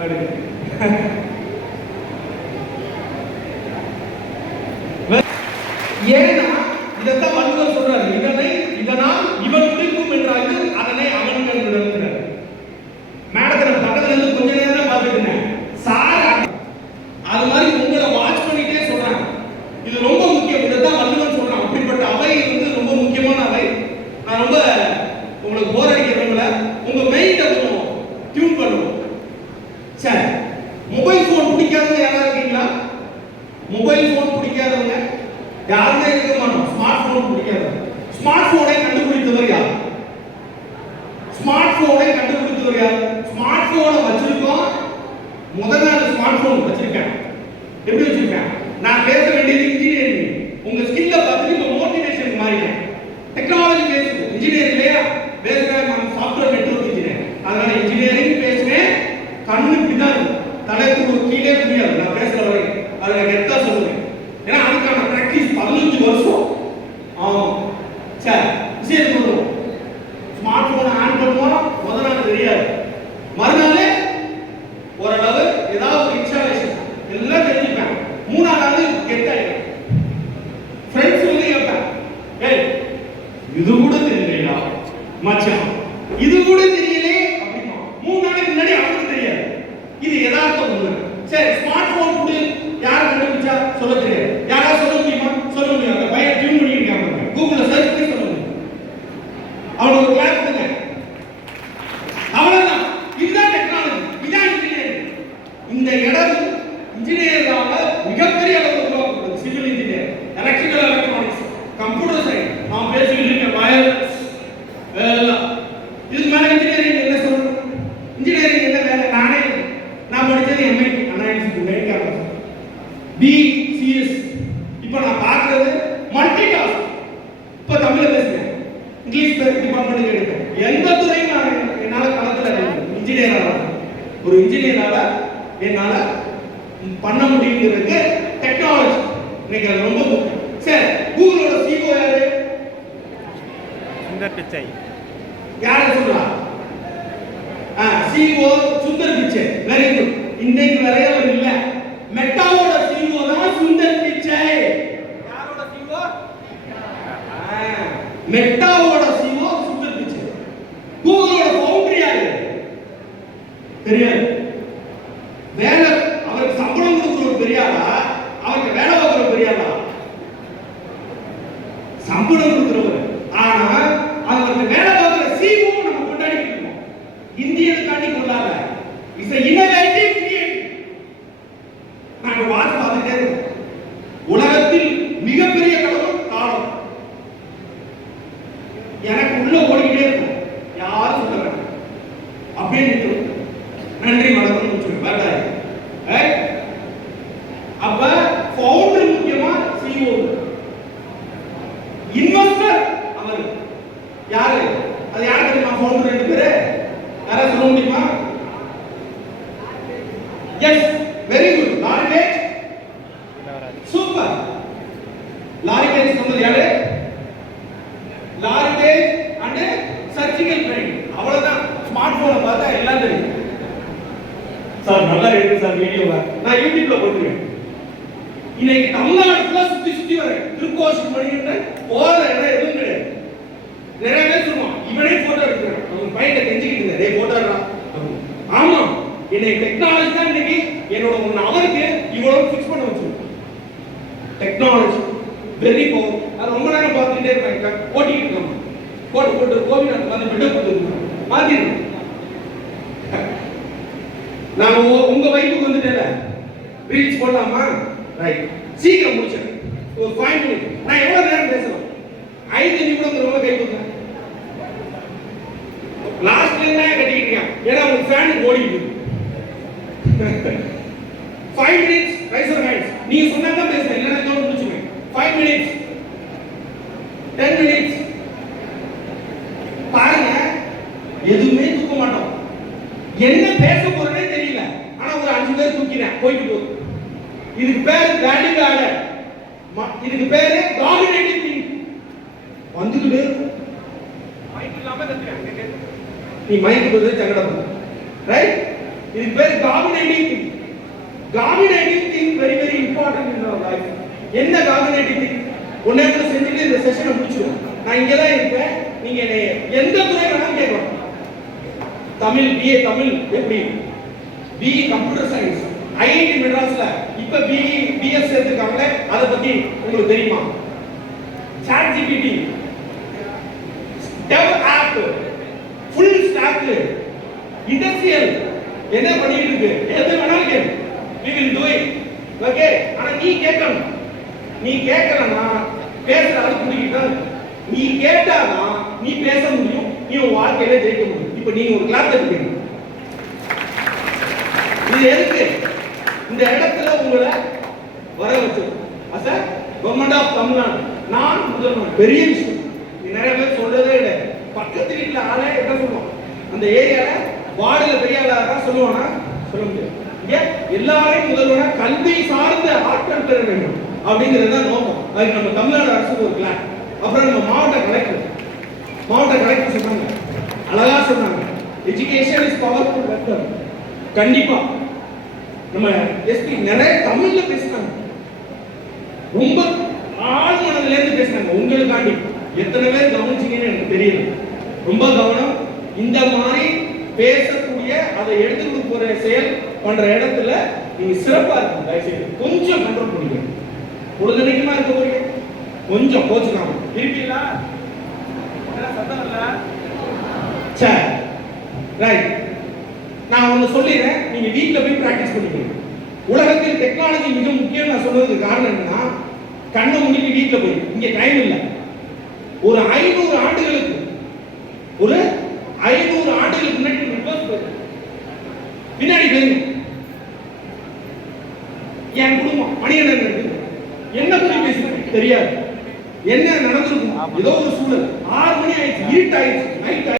ஏன்னா இதைத்தான் வள்ளுவர் சொல்றாரு, இதனால் இவன் முடிக்கும் என்றால் அதனை அவன் கண்டுகிறார். மேடத்துல பக்கத்துல இருந்து கொஞ்ச நேரம் தான் பார்த்துட்டு சார் அது மாதிரி உங்களை வாட்ச் பண்ணிட்டே சொல்றாங்க. இது ரொம்ப முக்கியம். இதைத்தான் வள்ளுவர் சொல்றான். அப்படிப்பட்ட அவை வந்து ரொம்ப முக்கியமான அவை. நான் ரொம்ப உங்களுக்கு போர் அடிக்கிறவங்கள உங்க மைண்டை கொஞ்சம் டியூன் பண்ணுவோம். சரி, மொபைல் போன் பிடிக்காதவங்க யாரா இருக்கீங்களா? மொபைல் போன் பிடிக்காதவங்க யாருமே இருக்க மாட்டோம். ஸ்மார்ட் போன் பிடிக்காதவங்க. ஸ்மார்ட் போனை கண்டுபிடித்தவர் யார்? ஸ்மார்ட் போனை கண்டுபிடித்தவர் யார்? ஸ்மார்ட் போனை வச்சிருக்கோம். முதல் நாள் ஸ்மார்ட் போன் வச்சிருக்கேன். எப்படி வச்சிருக்கேன்? நான் பேச வேண்டியது இன்ஜினியரிங். உங்க ஸ்கில்ல பார்த்துட்டு இப்போ மோட்டிவேஷன் மாறினேன். டெக்னாலஜி பேசுது, இன்ஜினியரிங் இல்லையா? பேசுறேன், நான் சாஃப்ட்வேர் நெட்வொர்க் இன்ஜினியர். அதனால இன்ஜினியரிங் பேசுறேன். கண்ணு பின்னாடி தலைக்கு ஒரு கீழே புரியாது நான் பேசுற வரை. அதை நான் கெத்தா சொல்லுவேன். ஏன்னா அதுக்கான பிராக்டிஸ் 15 வருஷம். ஆமா, சரி, விஷயம் சொல்லுவோம். ஸ்மார்ட் போனை ஆன் பண்ணுவோம். முதல் நாள் தெரியாது, மறுநாளே ஓரளவு ஏதாவது ஒரு இன்ஸ்டாலேஷன் எல்லாம் தெரிஞ்சுப்பேன். மூணாவது நாள் கெட்டாயிடும். ஃப்ரெண்ட்ஸ் வந்து கேட்பேன், ஏய் இது கூட தெரியலையா மச்சான், இது கூட தெரியலே அப்படின்னா 3 நாளைக்கு முன்னாடி அவனுக்கு தெரியாது. இது யதார்த்தம் உண்மை. சரி, ஸ்மார்ட் போன் கூட யார் கண்டுபிடிச்சா சொல்ல தெரியாது. யாராவது சொல்ல முடியுமா? சொல்ல முடியாது. பையன் டியூன் பண்ணியிருக்காங்க, கூகுள்ல சர்ச் பண்ணி சொல்ல முடியும். அவனுக்கு ஒரு கிளாஸ் கொடுங்க, அவ்வளவுதான். இதுதான் டெக்னாலஜி, இதான் இன்ஜினியரிங். இந்த இடம் இன்ஜினியராக மிகப்பெரிய அளவில் உருவாக்கப்படுது. Civil engineer, electrical electronics, computer science, நாம் பேசிக்கிட்டு இருக்க வயர்லெஸ் எல்லாம். இதுக்கு மேல இன்ஜினியரிங் என்ன சொல்லணும்? இன்ஜினியரிங் என்ன வேலை? நான் படிச்சது MIT analysis main campus, BCS. இப்போ நான் பார்க்கறது மல்டி டாஸ்க். இப்போ தமிழ்ல பேசுறேன், இங்கிலீஷ் டிபார்ட்மெண்ட் எடுப்பேன். எந்த துறையும் நான் என்னால களத்துல இன்ஜினியராக ஒரு இன்ஜினியரால என்னால பண்ண முடியுங்கிறதுக்கு டெக்னாலஜி இன்னைக்கு அது ரொம்ப முக்கியம். சரி, கூகுளோட CEO யாரு? சுந்தர் பிச்சை. யாரை சொல்லலாம்? CEO Sundar Pichai. Very good. இன்னைக்கு வரைய அவர் இல்ல. மெட்டாவோட CEO தான் சுந்தர் பிச்சை. யாரோட CEO? மெட்டாவோட CEO Sundar Pichai. கூகுளோட founder யாரு? தெரியாது. வேலை அவருக்கு சம்பளம் கொடுக்குறவர் பெரியாரா? அவருக்கு வேலை பார்க்குறவர் பெரியாரா? சம்பளம் கொடுக்குறவர். ஆனா அவருக்கு வேலை பார்க்குற CEO நம்ம கொண்டாடிட்டு இருக்கோம். இந்தியனுக்காண்டி கொண்டாட. Is a innovative creative. நாங்க வாட்ச் பார்த்துட்டே இருக்கோம். உலகத்தில் மிகப்பெரிய கடவுள் காலம். எனக்கு உள்ள ஓடிக்கிட்டே இருக்கும். யாரும் சொல்ல வேண்டாம் அப்படின்னு. நன்றி வணக்கம் சொல்லுங்க. அப்ப ஃபவுண்டர் முக்கியமா, CEO. இன்வெஸ்டர் அவர் யாரு? அது யாரு தெரியுமா? ஃபவுண்டர் 2 பேரு. யாரா சொல்ல முடியுமா? Yes, very good. லாரிகேட். சூப்பர். லாரிகேட் சொன்னது யாரு? லாரிகேட் அண்ட் சர்ஜிக்கல் பிரெயின். அவ்வளவுதான். ஸ்மார்ட் போனை பார்த்தா எல்லாம் தெரியும். சார் நல்லா இருக்கு சார் வீடியோவை நான் யூடியூப்ல போட்டுருவேன். இன்னைக்கு தமிழ்நாட்டுல சுத்தி வரேன். திருக்கோஷம் பண்ணிட்டு போற இடம் எதுவும் கிடையாது. நிறைய பேர் சொல்லுவான், இவனே போட்டோ எடுக்கிறான். அவங்க பையனை தெரிஞ்சுக்கிட்டு இருந்தேன், டேய் போட்டோடா. ஆமா, இன்னைக்கு டெக்னாலஜி தான் இன்னைக்கு என்னோட 1 ஹவருக்கு இவ்வளவு ஃபிக்ஸ் பண்ண வச்சிருக்கு. Technology very power. அது ரொம்ப நேரம் பார்த்துட்டே இருப்பேன். ஓட்டிக்கிட்டு இருக்கோம். போட்டு கோவிட் அந்த பெட்டை போட்டு மாத்திடுறோம். நான் உங்க வைப்புக்கு வந்துட்டேன்ல, ரீல்ஸ் போடலாமா? ரைட், சீக்கிரம் முடிச்சேன். ஒரு 5 மினிட். நான் எவ்வளவு நேரம் பேசலாம்? 5 நிமிடம் ரொம்ப கை கொடுங்க. லாஸ்ட்ல இருந்தா கட்டிக்கிட்டீங்க, ஏன்னா உங்க ஃபேன் ஓடிட்டு 5 மினிட்ஸ். Raise your hands. நீங்க சொன்னா தான் பேசுறேன், இல்லைன்னா இதோட முடிச்சுங்க. 5 மினிட்ஸ், 10 மினிட்ஸ். பாருங்க, எதுவுமே தூக்க மாட்டோம். என்ன பேச போறேனே தெரியல, ஆனா ஒரு 5 பேர் தூக்கினேன், போயிட்டு போகுது. இதுக்கு பேரு கிராண்டிங் ஆர்டர். இதுக்கு பேரு டாமினேட்டிங் திங். வந்துக்கிட்டு மைக் இல்லாம கத்துறேன். நீ மைக் பதில் சங்கடம். ரைட், இதுக்கு பேர் dominating thing. Dominating thing very very important in our life. என்ன டாமினேட்டிங் திங்? ஒண்ணே ஒன்று செஞ்சுட்டு இந்த செஷனை முடிச்சிடுவோம். நான் இங்கே தான் இருப்பேன். நீங்க என்னை எந்த துறை வேணாலும் கேட்கலாம். தமிழ் பிஏ தமிழ் எப்படி, பிஇ கம்ப்யூட்டர் சயின்ஸ், ஐஐடி மெட்ராஸ்ல இப்ப பிஇ பிஎஸ் சேர்த்துருக்காங்களே, அதை பத்தி உங்களுக்கு தெரியுமா? ChatGPT, DevOps, full stack, industrial என்ன பண்ணிட்டு இருக்கு, எது வேணாலும் கேளு. we will do it. Okay, ஆனா நீ கேட்கணும். நீ கேட்கலனா பேசுற ஆளு புடிக்கிட்டா, நீ கேட்டாதான் நீ பேச முடியும், நீ உன் வாழ்க்கையில ஜெயிக்க முடியும். இப்போ நீங்க ஒரு கிளாஸ் எடுப்பீங்க. இது எதுக்கு? இந்த இடத்துல உங்களை வர வச்சு அச கவர்மெண்ட் ஆஃப் தமிழ்நாடு நான் முதல்வர், பெரிய விஷயம். நிறைய பேர் சொல்றதே கிடையாது. பக்கத்து வீட்டுல ஆளே என்ன சொல்லுவான், அந்த ஏரியால வார்டுல பெரிய ஆளா சொல்லுவானா, சொல்ல முடியாது. இங்க எல்லாரையும் முதல்வனா கல்வி சார்ந்த ஆற்றல் பெற வேண்டும் அப்படிங்கிறது தான் நோக்கம். அதுக்கு நம்ம தமிழ்நாடு அரசுக்கு ஒரு பிளான். அப்புறம் நம்ம மாவட்ட கலெக்டர் சொன்னாங்க, அழகா சொன்னாங்க, எஜுகேஷன் இஸ் பவர்ஃபுல் வெப்பன். கண்டிப்பா நம்ம எஸ்பி நிறைய தமிழ்ல பேசினாங்க, ரொம்ப ஆழ் மனதில இருந்து பேசினாங்க. உங்களுக்காண்டி எத்தனை பேர் கவனிச்சீங்கன்னு எனக்கு தெரியல. ரொம்ப கவனம். இந்த மாதிரி பேசக்கூடிய அதை எடுத்துக்கிட்டு போற செயல் பண்ற இடத்துல நீங்க சிறப்பா இருக்கும். தயவுசெய்து கொஞ்சம் கண்ட்ரோல் பண்ணிக்கணும். பொழுதுனைக்குமா இருக்க போறீங்க, கொஞ்சம் கோச்சுக்காம இருப்பீங்களா? சத்தம் இல்ல. சரி, ரைட். நான் ஒன்று சொல்லிடுறேன், நீங்க வீட்டில் போய் பிராக்டிஸ் பண்ணிக்கணும். உலகத்தில் டெக்னாலஜி மிக முக்கியம். நான் சொல்றதுக்கு காரணம் என்னன்னா, கண்ணை முடிக்க வீட்டில் போய், இங்க டைம் இல்லை, ஒரு 500 ஆண்டுகளுக்கு முன்னாடி பின்னாடி போயிருங்க. என் குடும்பம் மணியண்ணன் இருக்கு, என்ன பத்தி பேசுறேன் தெரியாது, என்ன நடந்திருக்கும், ஏதோ ஒரு சூழல், 6 மணி ஆயிடுச்சு, இருட்டாயிடுச்சு, நைட்